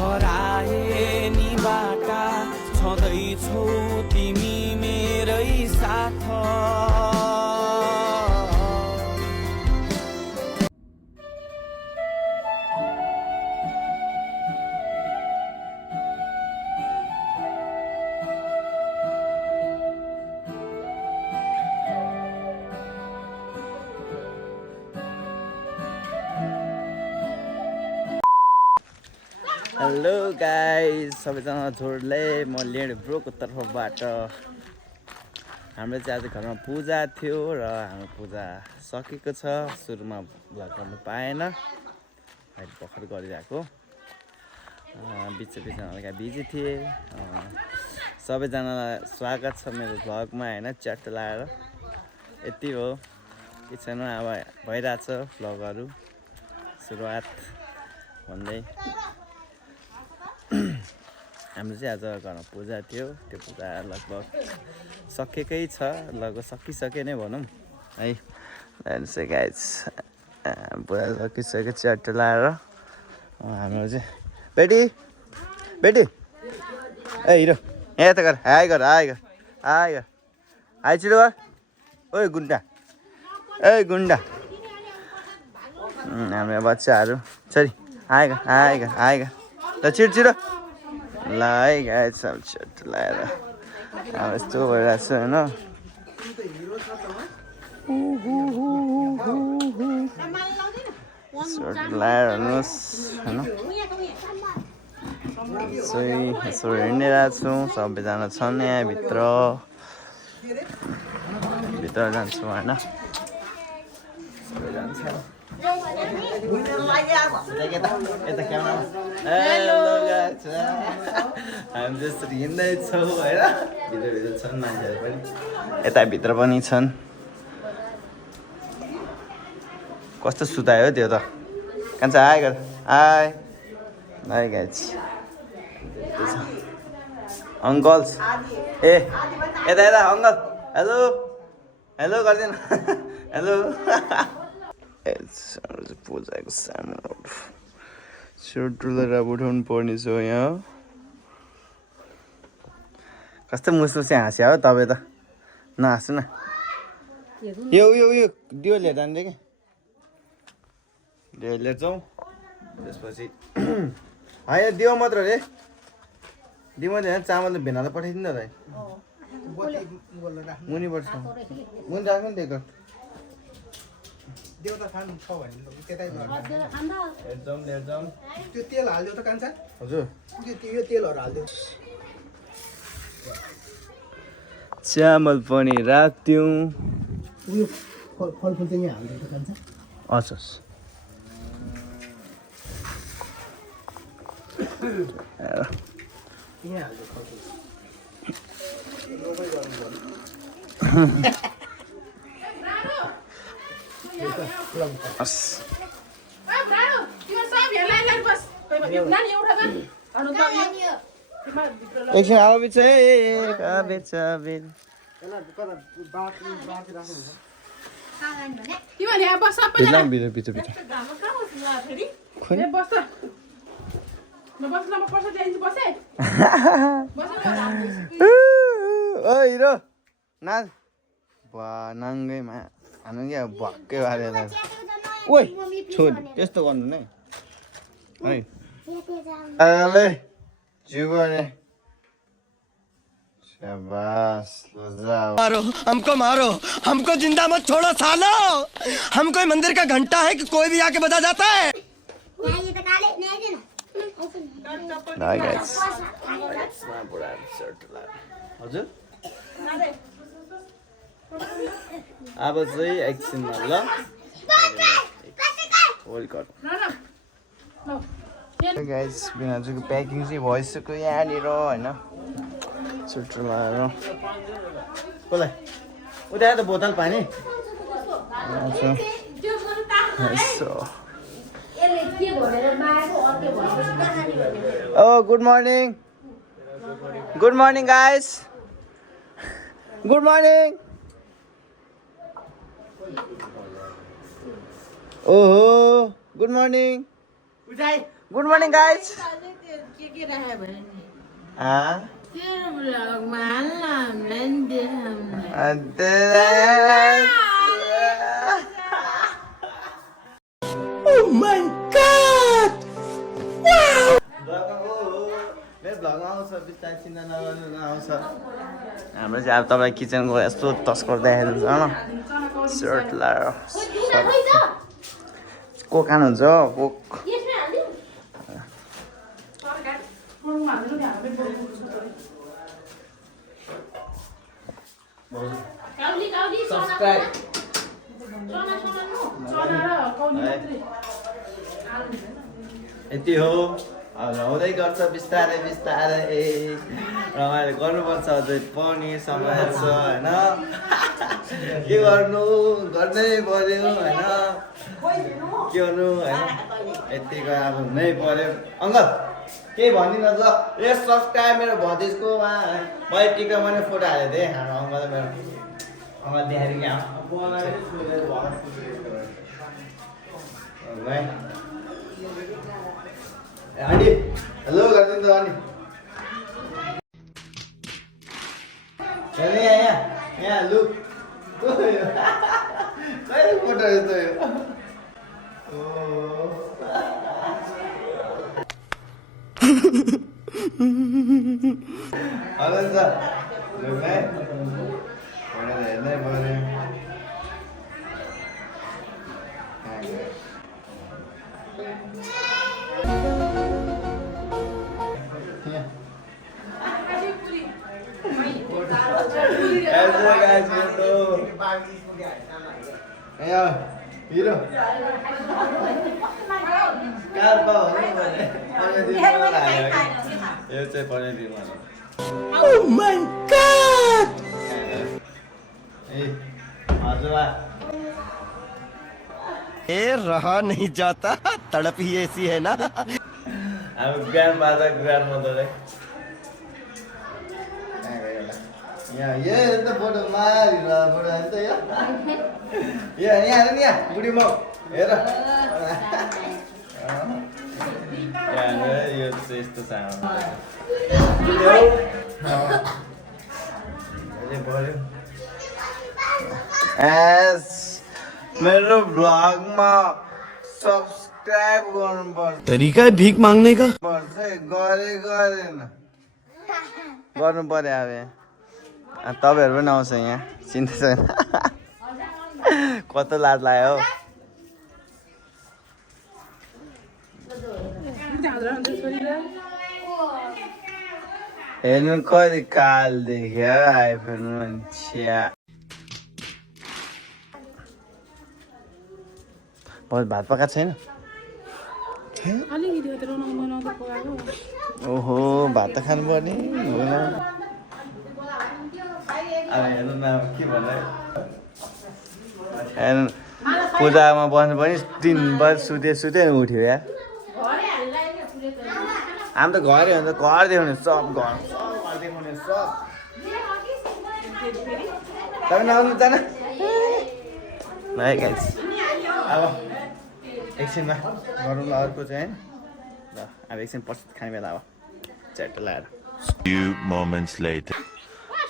हराए नि बाटा छँदैछौ तिमी मेरै साथ हेलो गाइस सबैजना जोडले म लेड ब्रोको तर्फबाट हाम्रो चाहिँ आज घरमा पूजा थियो र हाम्रो पूजा सकेको छ। सुरुमा भ्लग गर्नु पाएन, अहिले भर्खर गरिरहेको। बिचमा हल्का बिजी थिएँ। सबैजनालाई स्वागत छ मेरो भ्लगमा होइन, च्याट लाएर। यति हो, के छैन। अब भइरहेछ भ्लगहरू सुरुवात भन्दै। हाम्रो चाहिँ आज घरमा पूजा थियो, त्यो पूजा लगभग सकेकै छ, लगभग सकिसके नै भनौँ है। गाइस पूजा सकिसक्यो च्याट लाएर। हाम्रो चाहिँ बेटी बेटी ए हिरो यहाँ यता गर, हाई गर हाई गर हाई गर हाई छिटो गर। ओइ गुन्डा, ए गुन्डा। हाम्रो बच्चाहरू छोरी हाई गर हाई गर हाई गर ल छिटो छिटो ल है गाइस। अब छिटो लगाएर अब यस्तो भइरहेको छ होइन। सर्ट लगाएर हेर्नुहोस् होइन। यसो हिँडिरहेको छौँ, सबैजना छन् यहाँ भित्र जान्छौँ होइन। सबैजना छ हामी जसरी हिँड्दैछौँ होइन। भित्र छन् मान्छेहरू पनि, यताभित्र पनि छन्। कस्तो सुतायो त्यो त, कान्छ आए गर आए आए गाइस। अङ्कल्स ए यता यता अङ्कल हेलो हेलो गरिदिनु हेलो। पूजाको सामानहरू सुटुलेर उठाउनु पर्ने छ यहाँ। कस्तो मुसमुसे हाँस्यो हो तपाईँ त, नहाँस्नु न। यो यो यो दियो लिएर जाँदै क्या, दियो लिएर जाउँ। त्यसपछि होइन दियो मात्र रे, दियो मात्रै होइन, चामल त भेनालाई पठाइदिनु न भाइ। मुनि पर्छ, मुनि राख्नु नि दिएको। देउता खानु छ भने त्यतै लिएर जाउँ। त्यो तेल हालिदियो त कान्छ हजुर, यो तेलहरू हालिदियो। चामल पनि राख्थ्यौँ। उयो फलफुल चाहिँ यहाँ हालिदियो त कान्छ। हस् हस्। यहाँ हालिदियो फलफुल। एकछिन अब बिच है ओ हिरो नाच नाङ्गैमा हानु क्या भक्कै बारेर। ओइ छोड त्यस्तो गर्नु नै है। जीवने शाबाश मारो हमको जिंदा मत छोड़ो सालो। हम कोई मंदिर का घंटा है कि कोई भी आके बजा जाता है। हजुर अब चाहिँ एकछिनमा ल गाइस बिनाजुको प्याकिङ चाहिँ भइसक्यो यहाँनिर होइन। सुटर लगाएर कसलाई उता त बोतल पानी Oh, good morning. Good morning, guys. Good morning. Oh, good morning. Good morning guys के रहे भने हाँ तेरो ब्लगमा हाल्न हामीलाई नि देखाउनु मेरो भ्लगमा आउँछ बिस्तारै चिन्ता नगर्नु आउँछ हाम्रो चाहिँ अब तपाईँलाई किचनको यस्तो तस्कर देखाइदिन्छ हो सर्ट लाएर कोक खानुहुन्छ कोक यति हो अब हुँदै गर्छ बिस्तारै बिस्तारै रमाइलो गर्नुपर्छ अझै पनि समय छ होइन के गर्नु गर्नै पर्यो होइन के गर्नु होइन यतिको अब हुनै पर्यो अङ्कल केही भनिदिनु ल ए सब्सक्राइब मेरो भतिजको मैले टिका पनि फोटो हालेको थिएँ हाम्रो अङ्कल मेरो अङ्कल देखाएर अनि हेलो गरिदिनु त अनि यहाँ लुक कहिले फोटो यस्तो यो हेर्नै पर्यो हिरो यो चाहिँ बनाइदिनु रहा नहीं जाता तड़प ही ऐसी है ना अब ग्रान्ड फादर ग्रान्ड मदर यहाँ ये त फोटो मारिरह फोटो हाल्छ यहाँ हेर नि यहाँ बुढी म हेर यो चाहिँ यस्तो एस मेरो ब्लगमा सब्सक्राइब गर्नुपर्छ तरीका है भीख मांगने का गरेन गर्नु पर्यो अब तपाईँहरू पनि आउँछ यहाँ चिन्ता छैन कस्तो लाज लाग्यो हेर्नु कति काल देख्यो आइफोन मान्छे भात पकाएको छैन ओहो भात त खानु पर्ने अब हेर्नु न के भन्नु हेर्नु पूजामा बस्नु पनि दिनभर सुते उठ्यो यार हामी त घरै हुन्छ घर देखाउने सब घर देखाउने सब तपाईँ नआउनु जान गाइस अब एकछिनमा गरौँ ल अर्को चाहिँ होइन ल अब एकछिन पछि खाने बेला अब च्याट लगाएर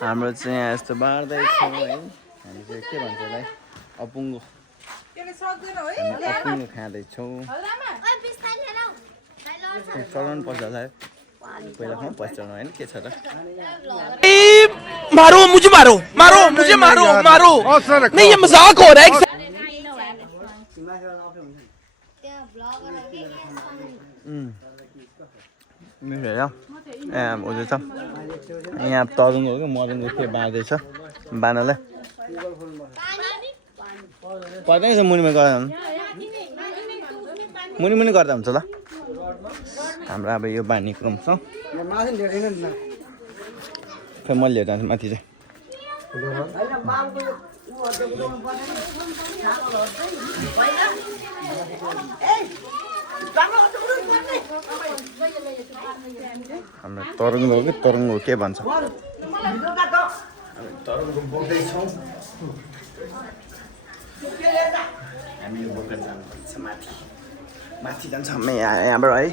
हाम्रो चाहिँ यहाँ यस्तो बाँड्दैछौँ है हामी चाहिँ के भन्छ यसलाई अपुङ्गो अपुङ्गो खाँदैछौँ चलाउनु पर्छ होला पहिला खाउँ पछि चलाउनु होइन के छ त मारो मुझे मारो मारो मुझे मारो मारो नहीं ये मजाक हो रहा है हुँदैछ यहाँ तरुङ्गो हो कि मरुङ्गो के बाँड्दैछ बाँड्नलाई पर्दैन छ मुनिमा गर्दा मुनि गर्दा हुन्छ ल हाम्रो अब यो बाँड्ने क्रम छ खै मैले लिएर जान्छु माथि चाहिँ हाम्रो तरुङ्गो हो कि तरुङ्गो के भन्छ तरुङ्गो बोक्दैछौँ हामी यो बोकेर जानुपर्छ माथि माथि जान्छ हामी यहाँबाट है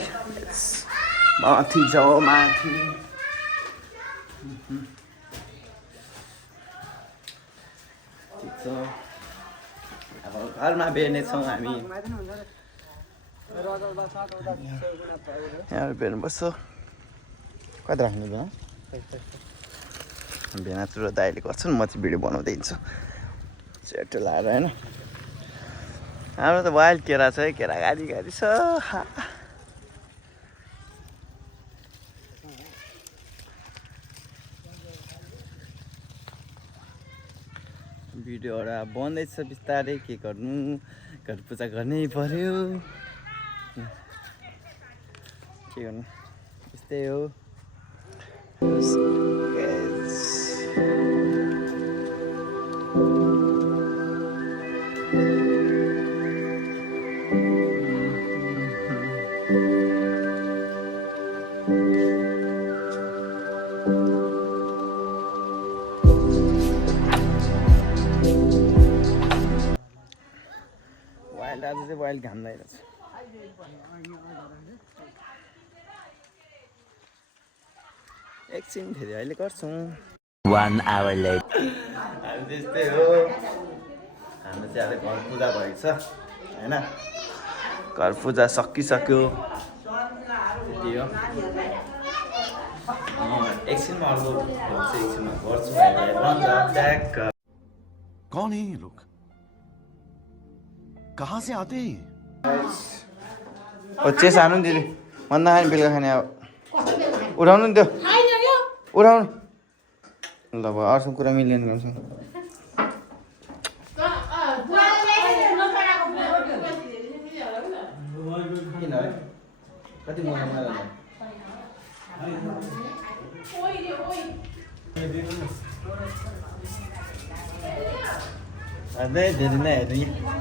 माथि जाऊ माथि ठिक छ अब घरमा बेर्नेछौँ हामी यहाँ बेर्नुपर्छ कति राख्ने बेला भेनाचुर दाइले गर्छन् म चाहिँ भिडियो बनाउँदै हिँड्छु सेटो लाएर होइन हाम्रो त वाइल्ड केरा छ है केरा गाडी गाडी छ भिडियोहरू अब बन्दैछ बिस्तारै के गर्नु घर पूजा गर्नै पर्यो के गर्नु यस्तै हो आज चाहिँ वाइल्ड घाम लगाइरहेछ एकछिन फेरि अहिले गर्छौँ 1 hour later हामी त्यस्तै हो हाम्रो चाहिँ आज घर पूजा भएको छ होइन घर पूजा सकिसक्यो त्यति हो एकछिनमा अर्को एकछिनमा गर्छु अहिले कौन है ये लोग कहाँ से आते हैं चेस हानु नि दिदी भन्दा खाने बेलुका खाने अब उठाउनु नि त्यो उठाउनु ल अब अरूसँग कुरा मिलेन गर्छौँ किन है कति धेरै नै हेर्नु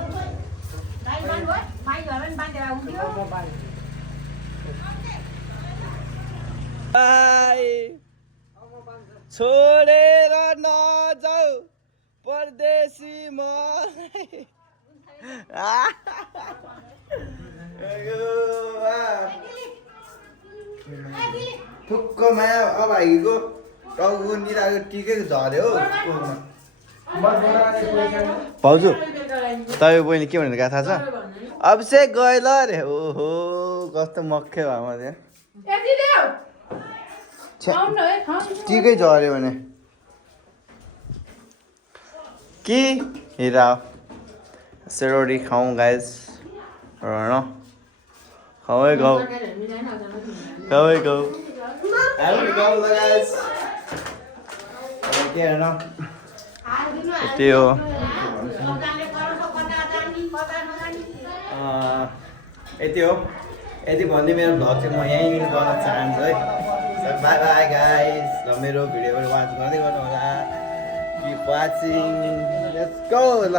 छोडेर नजाऊ परदेशी म ठुक्क माया अब आइगयो टाउको निराको टिकै झऱ्यो हौ भाउजू तपाईँ बहिनी के भनेर गएको थाहा छ अभिषेक गएल अरे ओहो कस्तो मक्खे भयो म टिकै झऱ्यो भने कि हिरा सेरोडी खाउँ गाइस खाऊ गाउँ खाऊ गाउँ के हेर्न यति हो यति हो यति भन्दै मेरो भ्लग चाहिँ म यहीँ गर्न चाहन्छु है बाई बाई गाइस र मेरो भिडियोहरू वाच गर्दै गर्नु होला किप वाचिङ लेट्स गो ल